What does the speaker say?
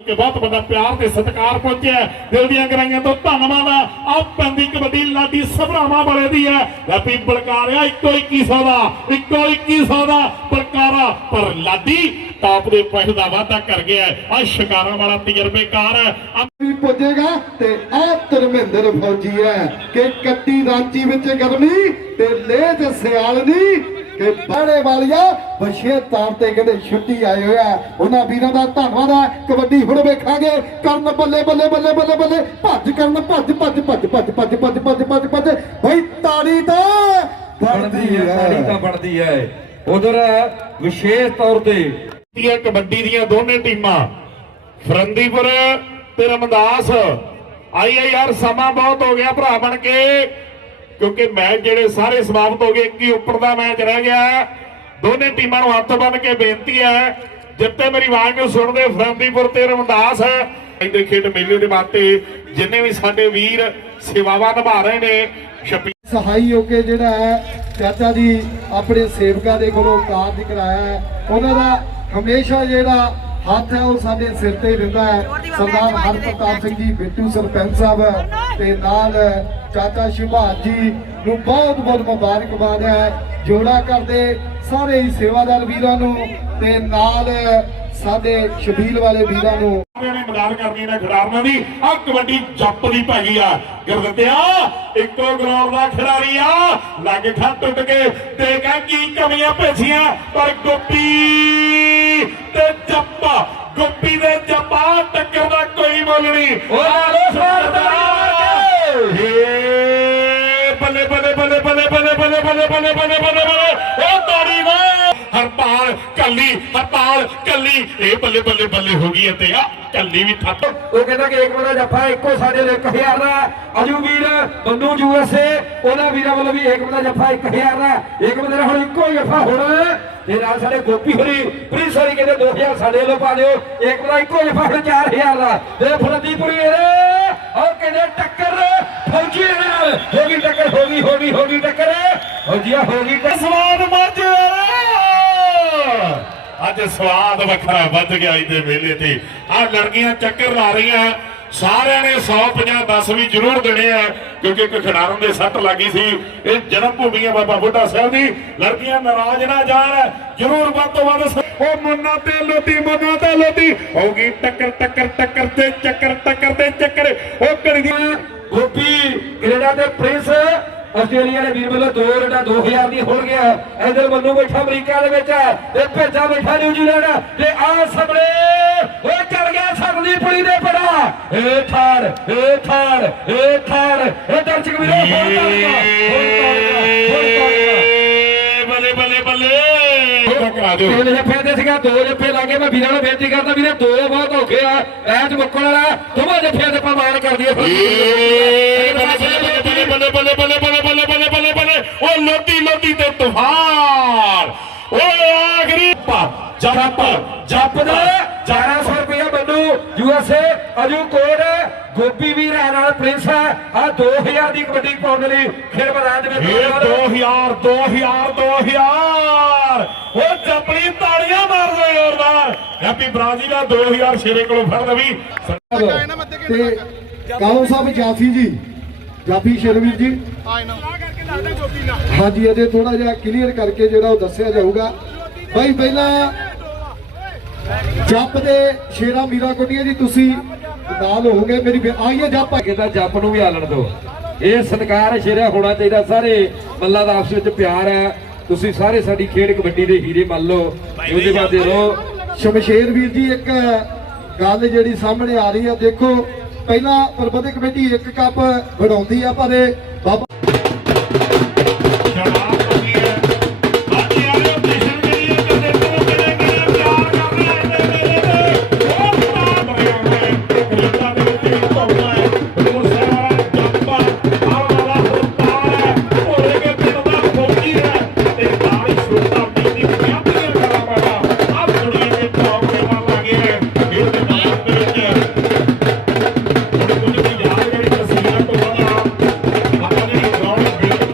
ਕਿ ਬਹੁਤ ਵੱਡਾ ਪਿਆਰ ਤੇ ਸਤਿਕਾਰ ਪਹੁੰਚਿਆ ਦਿਲ ਦੀਆਂ ਗਰਾਈਆਂ ਤੋਂ ਧੰਨਵਾਦ ਆ। ਪੈਂਦੀ ਕਬੱਡੀ ਲਾਡੀ ਸਭਰਾਵਾਂ ਵਾਲੇ ਦੀ ਹੈ। ਲੱਪੀ ਬਲਕਾਰਿਆ 2100 ਦਾ 2100 ਦਾ ਬਲਕਾਰਾ। ਪਰ ਲਾਡੀ ਟਾਪ ਦੇ ਪੁਆਇੰਟ ਦਾ ਵਾਅਦਾ ਕਰ ਗਿਆ ਆ ਸ਼ਿਕਾਰਾਂ ਵਾਲਾ ਤਜਰਬੇਕਾਰ ਹੈ। ਵੀ ਪੁੱਜੇਗਾ ਤੇ ਆ ਧਰਮਿੰਦਰ ਫੌਜੀ ਹੈ ਕਿ ਕੱਟੀ ਰਾਂਚੀ ਵਿੱਚ ਗਰਮੀ ਤੇ ਲੇਹ ਤੇ ਸਿਆਲ ਨਹੀਂ ਕਿ ਬਾੜੇ ਵਾਲਿਆ ਬਸ਼ੇ ਤਾਰ ਤੇ ਕਹਿੰਦੇ ਛੁੱਟੀ ਆਏ ਹੋਇਆ ਉਹਨਾਂ ਵੀਰਾਂ ਦਾ ਧੰਨਵਾਦ ਹੈ ਕਬੱਡੀ ਹੁਣ ਵੇਖਾਂਗੇ। ਕਰਨ ਬੱਲੇ ਬੱਲੇ ਬੱਲੇ ਬੱਲੇ ਬੱਲੇ। ਭੱਜ ਕਰਨ ਭੱਜ ਭੱਜ ਭੱਜ ਭੱਜ ਭੱਜ ਭੱਜ ਭੱਜ ਭੱਜ ਭੱਜ। ਭਾਈ ਤਾੜੀ ਤਾਂ ਬਣਦੀ ਹੈ ਤਾੜੀ ਤਾਂ ਬਣਦੀ ਹੈ। ਉਧਰ ਵਿਸ਼ੇਸ਼ ਤੌਰ ਤੇ ਦੀਆਂ ਕਬੱਡੀ ਦੀਆਂ ਦੋਨੇ ਟੀਮਾਂ ਫਰੰਦੀਪੁਰ ਤੇ ਰਮਦਾਸ। ਆਈ ਆਈ ਯਾਰ ਸਮਾਂ ਬਹੁਤ ਹੋ ਗਿਆ ਭਰਾ ਬਣ ਕੇ। ਕਿਉਂਕਿ ਮੈਚ ਜਿਹੜੇ ਸਾਰੇ ਸਮਾਪਤ ਹੋ ਗਏ ਇੱਕ ਹੀ ਉੱਪਰ ਦਾ ਮੈਚ ਰਹਿ ਗਿਆ ਹੈ। ਦੋਨੇ ਟੀਮਾਂ ਨੂੰ ਹੱਥ ਬੰਨ ਕੇ ਬੇਨਤੀ ਹੈ ਜਿੱਤੇ ਮੇਰੀ ਆਵਾਜ਼ ਨੂੰ ਸੁਣਦੇ ਫਰੰਦੀਪੁਰ ਤੇ ਰਮਦਾਸ ਇਹਦੇ ਖੇਡ ਮੇਲੇ ਦੇ ਬਾਤੇ ਜਿੰਨੇ ਵੀ ਸਾਡੇ ਵੀਰ ਸੇਵਾਵਾਂ ਨਿਭਾ ਰਹੇ ਨੇ ਛੱਪੀ ਸਹਾਈ ਹੋ ਕੇ ਜਿਹੜਾ ਹੈ ਚਾਚਾ ਜੀ ਆਪਣੇ ਸੇਵਕਾਂ ਦੇ ਕੋਲੋਂ ਕਾਰਜ ਕਰਾਇਆ ਹੈ। ਉਹਨਾਂ ਦਾ ਹਮੇਸ਼ਾ ਜਿਹੜਾ ਹੱਥ ਹੈ ਉਹ ਸਾਡੇ ਸਿਰ ਤੇ ਹੀ ਰਹਿੰਦਾ ਹੈ। ਸਰਦਾਰ ਹਰਪ੍ਰਤਾਪ ਸਿੰਘ ਜੀ ਬਿੱਟੂ ਸਰਪੰਚ ਸਾਹਿਬ ਤੇ ਨਾਲ ਚਾਚਾ ਸ਼ਿਭਾਜ ਜੀ ਨੂੰ ਬਹੁਤ ਬਹੁਤ ਮੁਬਾਰਕਬਾਦ ਹੈ। ਜੋੜਾ ਕਰਦੇ ਸਾਰੇ ਹੀ ਸੇਵਾਦਾਰ ਵੀਰਾਂ ਨੂੰ ਤੇ ਨਾਲ ਸਾਡੇ ਸ਼ਬੀਲ ਵਾਲੇ ਵੀਰਾਂ ਨੂੰ। ਮਦਦ ਕਰਨੀ ਨੇ ਖਿਡਾਰਨਾਂ ਦੀ ਆ ਕਬੱਡੀ ਜੱਪ ਦੀ ਭਾਗੀ ਆ। ਗੁਰਦਿੱਤਿਆ ਇੱਕੋ ਗਰਾਊਂਡ ਦਾ ਖਿਡਾਰੀ ਆ। ਲੱਗ ਖਾ ਟੁੱਟ ਕੇ ਦੇਖਾਂ ਕੀ ਕਮੀਆਂ ਭੇਜੀਆਂ। ਪਰ ਗੋਪੀ ਤੇ ਜੱਪ ਗੋਪੀ ਦੇ ਜੱਪਾ ਟੱਕਰ ਦਾ ਕੋਈ ਮੁੱਲ ਨਹੀਂ। ਉਹ ਨਾਲੋਂ ਬੱਲੇ ਬੱਲੇ ਬੱਲੇ ਬੱਲੇ ਬੱਲੇ ਬੱਲੇ। ਉਹ ਤਾੜੀ ਵਾ। ਹਰਪਾਲ ਕੱਲੀ ਹਰਪਾਲ ਕੱਲੀ। ਇਹ ਬੱਲੇ ਬੱਲੇ ਬੱਲੇ ਹੋ ਗਈ ਤੇ ਆ, ਕੱਲੀ ਵੀ ਥੱਪ ਉਹ ਕਹਿੰਦਾ ਕਿ ਇੱਕ ਮੇਰਾ ਜੱਫਾ, ਇੱਕੋ ਸਾਡੇ ਲਈ 1000 ਦਾ। ਅਜੂ ਵੀਰ, ਬੰਦੂ ਯੂ ਐਸ ਏ ਉਹਨਾਂ ਵੀਰਾਂ ਵੱਲੋਂ ਵੀ ਇੱਕ ਮੇਰਾ ਜੱਫਾ 1000 ਦਾ। ਇੱਕ ਬੰਦੇ ਹੁਣ ਇੱਕੋ ਹੀ ਜੱਫਾ ਹੋਣਾ। ਤੇ ਨਾਲ ਸਾਡੇ ਗੋਪੀ ਹੋਰੀ, ਪ੍ਰਿੰਸ ਹੋਰੀ ਕਹਿੰਦੇ 2000 ਸਾਡੇ ਵੱਲੋਂ ਪਾ ਦਿਓ। ਇੱਕ ਮੇਰਾ ਇੱਕੋ ਜੱਫਾ 4000 ਦਾ। ਤੇ ਫਰਦੀਪੁਰੀ ਫੌਜੀਆ ਹੋ ਗਈ ਸਵਾਦ ਮੱਚ ਅੱਜ ਸਵਾਦ ਵੱਖਰਾ ਵੱਧ ਗਿਆ ਇਹਦੇ ਮੇਲੇ ਤੇ। ਆ ਲੜਕੀਆਂ ਚੱਕਰ ਲਾ ਰਹੀਆਂ। ਸਾਰਿਆਂ ਨੇ 150 10 ਵੀ ਜ਼ਰੂਰ ਦੇਣੇ ਆ, ਕਿਉਂਕਿ ਇੱਕ ਖਿਡਾਰਨ ਦੇ ਸੱਟ ਲੱਗੀ ਸੀ। ਇਹ ਜਨਮ ਭੂਮੀ ਹੈ ਬਾਬਾ ਬੁੱਢਾ ਸਾਹਿਬ ਦੀ। ਲੜਕੀਆਂ ਨਾਰਾਜ਼ ਨਾ ਜਾਣ। ਜ਼ਰੂਰ ਵੱਧ ਤੋਂ ਵੱਧ ਉਹ ਮੁੰਨਾ ਤੇ ਲੋਟੀ ਮੁੰਨਾ ਤੇ ਲੋਟੀ ਹੋਗੀ ਟੱਕਰ ਟੱਕਰ ਟੱਕਰ ਤੇ ਚੱਕਰ, ਟੱਕਰ ਤੇ ਚੱਕਰ। ਉਹ ਕਰੀਆਂ ਗੋਪੀ, ਕੈਨੇਡਾ ਦੇ ਪ੍ਰਿੰਸ। ਆਸਟ੍ਰੇਲੀਆ ਦੇ ਵੀਰ ਵੱਲੋਂ 2 ਰਨਾਂ 2000 ਦੀ ਹੋ ਗਿਆ ਇਧਰ ਮੰਨੂ ਬੈਠਾ ਅਮਰੀਕਾ ਦੇ ਵਿੱਚ ਹੈ ਤੇ ਭੇਜਾ ਬੈਠਾ ਨਿਊਜ਼ੀਲੈਂਡ ਤੇ ਆ ਸਾਹਮਣੇ ਉਹ ਚੜ ਗਿਆ ਸਰਦੀ ਪੁਲੀ ਦੇ ਪੜਾ ਏ ਥਾਰ ਏ ਥਾਰ ਏ ਥਾਰ ਇਹ ਦਰਸ਼ਕ ਵੀਰੋ ਹੋਰ ਤੋੜ ਹੋਰ ਤੋੜ ਗਿਆ ਬੱਲੇ ਬੱਲੇ ਬੱਲੇ ਤਿੰਨ ਜੱਫੇ ਦੇ ਸੀਗਾ ਦੋ ਜੱਫੇ ਲਾਗੇ ਮੈਂ ਵੀਰਾਂ ਨੂੰ ਬੇਨਤੀ ਕਰਦਾ ਵੀਰੇ ਦੋ ਬਹੁਤ ਹੋ ਗਏ ਆ ਮੈਚ ਮੁੱਕਣ ਵਾਲਾ ਦੋਵਾਂ ਜੱਫਿਆਂ ਤੇ ਪਰਮਾਨ ਕਰ ਦਈਏ ਬੱਲੇ ਬੱਲੇ ਬੱਲੇ ਬੱਲੇ ਬੱਲੇ ਲੋਟੀ ਲੋਟੀ ਤੇ ਤੂਫਾਨ। ਓਏ ਆਖਰੀ ਜੱਪ। ਜੱਪ। ਦਾ 1100 ਰੁਪਇਆ ਮੈਨੂੰ ਯੂਐਸਏ ਅਜੂ ਕੋਡ ਗੋਪੀ ਵੀਰ ਹੈ ਨਾਲ ਪ੍ਰਿੰਸ ਹੈ। ਆ 2000 ਦੀ ਕਬੱਡੀ ਪਾਉਣ ਲਈ ਖੇਡ ਮੈਦਾਨ ਦੇ ਵਿੱਚ ਇਹ 2000 2000 2000 ਉਹ ਜੱਪਲੀ ਤਾੜੀਆਂ ਮਾਰਦੇ ਜ਼ੋਰਦਾਰ ਹੈਪੀ ਬ੍ਰਾਜ਼ੀਲ ਆ 2000 ਸ਼ੇਰੇ ਕੋਲੋਂ ਫੜ ਲਵੀ ਤੇ ਕਾਲੋ ਸਾਹਿਬ ਜਾਫੀ ਜੀ? ਜਾਫੀ ਸ਼ਰਵੀਰ ਜੀ? ਹਾਂਜੀ ਅਜੇ ਥੋੜਾ ਜਿਹਾ ਕਲੀਅਰ ਕਰਕੇ ਜਿਹੜਾ ਉਹ ਦੱਸਿਆ ਜਾਊਗਾ। ਭਾਈ ਪਹਿਲਾਂ ਜੱਪ ਦੇ ਸ਼ੇਰਾ ਮੀਰਾ ਕੋਟੀਆ ਜੀ ਤੁਸੀਂ ਨਾਲ ਹੋਵੋਗੇ। ਮੇਰੀ ਆਈਏ ਜੱਪ। ਕਿਤਾ ਜੱਪ ਨੂੰ ਵੀ ਆਲਣ ਦਿਓ। ਇਹ ਸਤਿਕਾਰ ਸ਼ੇਰਾ ਹੋਣਾ ਚਾਹੀਦਾ। ਸਾਰੇ ਮੱਲਾ ਦਾ ਆਪਸ ਵਿੱਚ ਪਿਆਰ ਹੈ। ਤੁਸੀਂ ਸਾਰੇ ਸਾਡੀ ਖੇਡ ਕਬੱਡੀ ਦੇ ਹੀਰੇ ਮੰਨ ਲਓ। ਉਹਦੇ ਬਾਅਦ ਦੇ ਲੋ ਸ਼ਮਸ਼ੇਰ ਵੀਰ ਜੀ ਇੱਕ ਗੱਲ ਜਿਹੜੀ ਸਾਹਮਣੇ ਆ ਰਹੀ ਆ ਦੇਖੋ ਪਹਿਲਾਂ ਪ੍ਰਬੰਧਕ ਕਮੇਟੀ ਇੱਕ ਕੱਪ ਬਣਾਉਂਦੀ ਆ ਪਰ ਇਹ ਬਾਬਾ